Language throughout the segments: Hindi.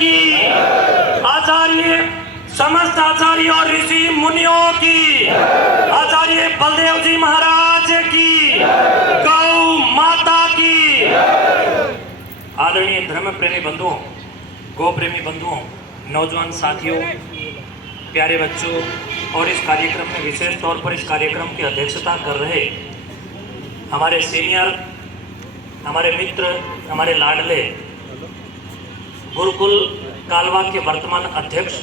की, आचार्य समस्त आचार्य और ऋषि मुनियों की, आचार्य बलदेव जी महाराज की, गौ माता की। आदरणीय धर्म प्रेमी बंधुओं, गौ प्रेमी बंधुओं, नौजवान साथियों, प्यारे बच्चों और इस कार्यक्रम में विशेष तौर पर इस कार्यक्रम की अध्यक्षता कर रहे हमारे सीनियर, हमारे मित्र, हमारे लाडले गुरुकुल कालवा के वर्तमान अध्यक्ष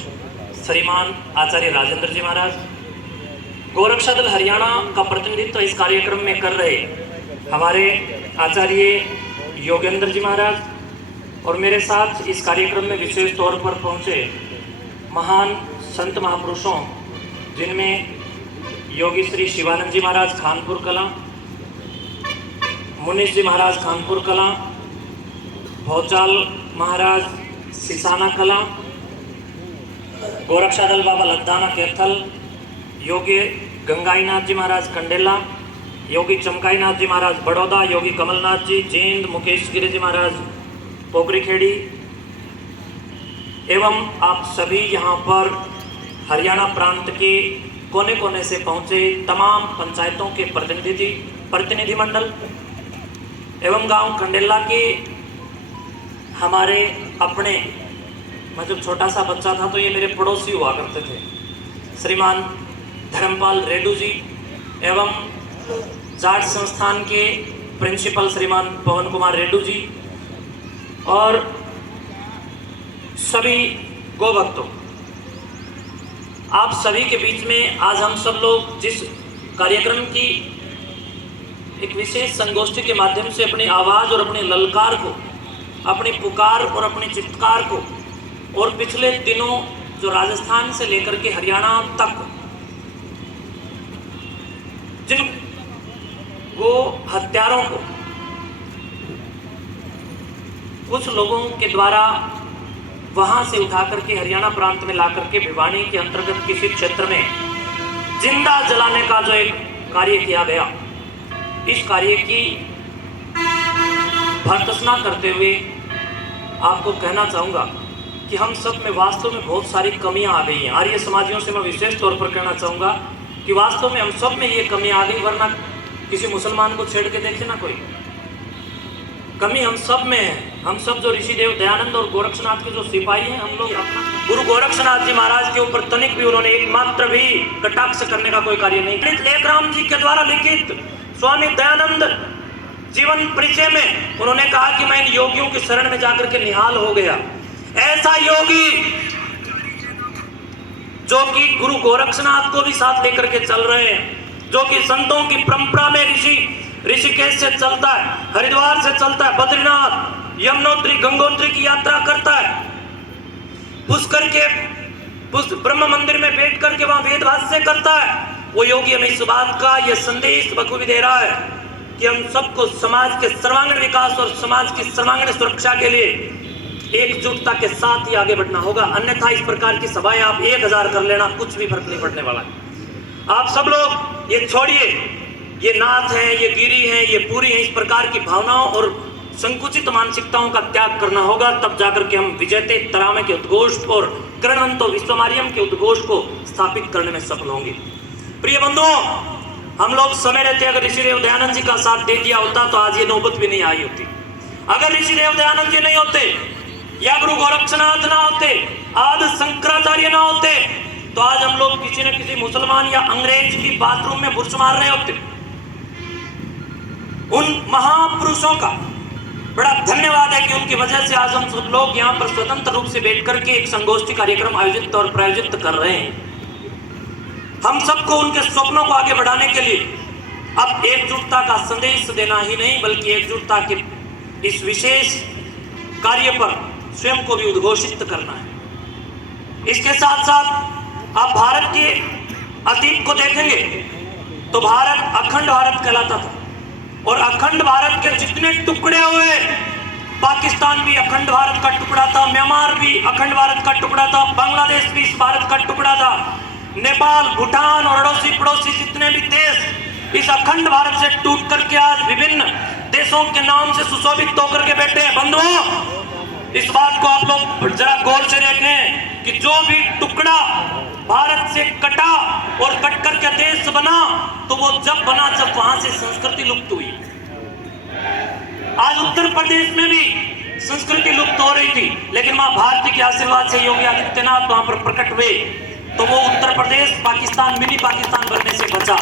श्रीमान आचार्य राजेंद्र जी महाराज, गोरक्षा दल हरियाणा का प्रतिनिधित्व इस कार्यक्रम में कर रहे हमारे आचार्य योगेंद्र जी महाराज, और मेरे साथ इस कार्यक्रम में विशेष तौर पर पहुंचे महान संत महापुरुषों, जिनमें योगी श्री शिवानंद जी महाराज खानपुर कला, मुनीश जी महाराज खानपुर कला, भौचाल महाराज सिसाना कला, गोरक्षा दल बाबा लद्दाना कैथल, योगी गंगाईनाथ जी महाराज कंडेला, योगी चमकाईनाथ जी महाराज बड़ौदा, योगी कमलनाथ जी जींद, मुकेश गिरी जी महाराज पोखरी खेड़ी एवं आप सभी यहाँ पर हरियाणा प्रांत के कोने कोने से पहुँचे तमाम पंचायतों के प्रतिनिधिमंडल एवं गांव कंडेला के हमारे अपने, मैं जब छोटा सा बच्चा था तो ये मेरे पड़ोसी हुआ करते थे, श्रीमान धर्मपाल रेड्डू जी एवं जाट संस्थान के प्रिंसिपल श्रीमान पवन कुमार रेड्डू जी और सभी गौ भक्तों, आप सभी के बीच में आज हम सब लोग जिस कार्यक्रम की एक विशेष संगोष्ठी के माध्यम से अपनी आवाज़ और अपने ललकार को, अपनी पुकार और अपने चित्कार को, और पिछले दिनों जो राजस्थान से लेकर के हरियाणा तक जिन गो हत्यारों को कुछ लोगों के द्वारा वहां से उठा करके हरियाणा प्रांत में ला करके भिवानी के अंतर्गत किसी क्षेत्र में जिंदा जलाने का जो एक कार्य किया गया, इस कार्य की भर्त्सना करते हुए आपको कहना चाहूँगा कि हम सब में वास्तव में बहुत सारी कमियां आ गई हैं। आर्य समाजियों से मैं विशेष तौर पर कहना चाहूँगा कि वास्तव में हम सब में ये कमियां आ गई, वरना किसी मुसलमान को छेड़ के देखे ना कोई, कमी हम सब में है। हम सब जो ऋषिदेव दयानंद और गोरक्षनाथ के जो सिपाही हैं, हम लोग अपना गुरु गोरक्षनाथ जी महाराज के ऊपर तनिक भी उन्होंने एक मात्र भी कटाक्ष करने का कोई कार्य नहीं किया। लेखराम जी के द्वारा लिखित स्वामी दयानंद जीवन परिचय में उन्होंने कहा कि मैं इन योगियों की शरण में जाकर के निहाल हो गया। ऐसा योगी जो कि गुरु गोरक्षनाथ को भी साथ लेकर के चल रहे हैं, जो कि संतों की परंपरा में ऋषिकेश से चलता है, हरिद्वार से चलता है, बद्रीनाथ, यमुनोत्री, गंगोत्री की यात्रा करता है, पुष्कर के ब्रह्म मंदिर में बैठ करके वहां वेद भाष्य करता है, वो योगी हमें इस बात का यह संदेश बखूबी दे रहा है कि हम सबको समाज के सर्वांगीण विकास और समाज की सर्वांगीण सुरक्षा के लिए एकजुटता के साथ ही आगे बढ़ना होगा। अन्यथा इस प्रकार की सभाएं आप 1000 कर लेना, कुछ भी फर्क नहीं पड़ने वाला है। आप सब लोग ये छोड़िए, ये नाथ है, ये गिरी है, ये पूरी है, इस प्रकार की भावनाओं और संकुचित मानसिकताओं का त्याग करना होगा, तब जाकर के हम विजयते तरामे के उद्घोष और करणवंतो विश्वमार्यम के उद्घोष को स्थापित करने में सफल होंगे। प्रिय बंधुओं, हम लोग समय रहते अगर ऋषिदेव दयानंद जी का साथ दे दिया होता तो आज ये नौबत भी नहीं आई होती। अगर ऋषिदेव दयानंद जी नहीं होते या गुरु गोरक्षनाथ ना होते, आदि शंकराचार्य ना होते, तो आज हम लोग किसी न किसी मुसलमान या अंग्रेज की बाथरूम में बुर्श मार रहे होते। उन महापुरुषों का बड़ा धन्यवाद है कि उनकी वजह से आज हम सब लोग यहाँ पर स्वतंत्र रूप से बैठ करके एक संगोष्ठी कार्यक्रम आयोजित और प्रायोजित कर रहे हैं। हम सबको उनके स्वप्नों को आगे बढ़ाने के लिए अब एकजुटता का संदेश देना ही नहीं, बल्कि एकजुटता के इस विशेष कार्य पर स्वयं को भी उद्घोषित करना है। इसके साथ साथ आप भारत के अतीत को देखेंगे तो भारत अखंड भारत कहलाता था, और अखंड भारत के जितने टुकड़े हुए, पाकिस्तान भी अखंड भारत का टुकड़ा था, म्यांमार भी अखंड भारत का टुकड़ा था, बांग्लादेश भी इस भारत का टुकड़ा था, नेपाल, भूटान और अड़ोसी पड़ोसी जितने भी देश इस अखंड भारत से टूट करके आज विभिन्न देशों के नाम से सुशोभित होकर के बैठे हैं। बंधुओं, इस बात को आप लोग जरा गौर से देखें कि जो भी टुकड़ा भारत से कटा और कट करके देश बना, तो वो जब बना जब वहां से संस्कृति लुप्त हुई। आज उत्तर प्रदेश में भी संस्कृति लुप्त हो रही थी, लेकिन मां भारती के आशीर्वाद से योगी आदित्यनाथ वहां पर प्रकट हुए, तो वो उत्तर प्रदेश पाकिस्तान, मिनी पाकिस्तान बनने से बचा।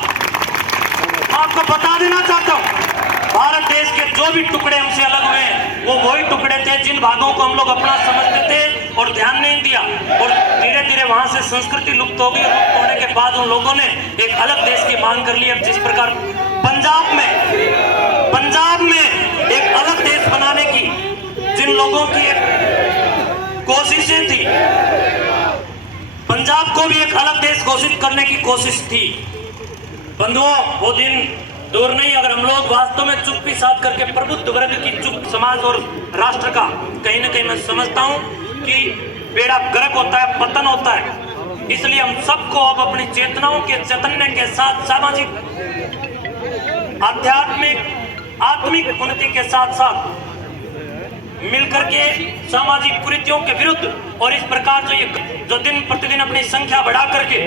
आपको बता देना चाहता हूं, भारत देश के जो भी टुकड़े हमसे अलग हुए वो वही टुकड़े थे जिन भागों को हम लोग अपना समझते थे और ध्यान नहीं दिया, और धीरे धीरे वहां से संस्कृति लुप्त हो गई। लुप्त होने के बाद उन लोगों ने एक अलग देश की मांग कर ली। अब जिस प्रकार पंजाब में एक अलग देश बनाने की जिन लोगों की एक कोशिशें थी, पंजाब को भी एक अलग देश घोषित करने की कोशिश थी। बंधुओं, वो दिन दूर नहीं, अगर हम लोग वास्तव में चुप्पी साध करके प्रबुद्ध वर्ग की चुप समाज और राष्ट्र का कहीं ना कहीं मैं समझता हूं कि बेड़ा गर्क होता है, पतन होता है। इसलिए हम सबको अब अपनी चेतनाओं के चैतन्य के साथ सामाजिक, आध्यात्मिक, आत्मिक उन्नति के साथ साथ मिलकर के सामाजिक कुरीतियों के विरुद्ध और इस प्रकार जो दिन प्रतिदिन अपनी संख्या बढ़ा करके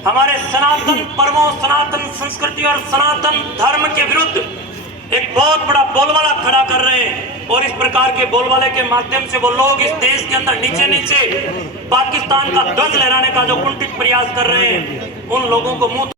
हमारे सनातन पर्वों, सनातन संस्कृति और सनातन धर्म के विरुद्ध एक बहुत बड़ा बोलबाला खड़ा कर रहे हैं। और इस प्रकार के बोलबाले के माध्यम से वो लोग इस देश के अंदर नीचे नीचे पाकिस्तान का ध्वज लहराने का जो कुंठित प्रयास कर रहे हैं, उन लोगों को मुंह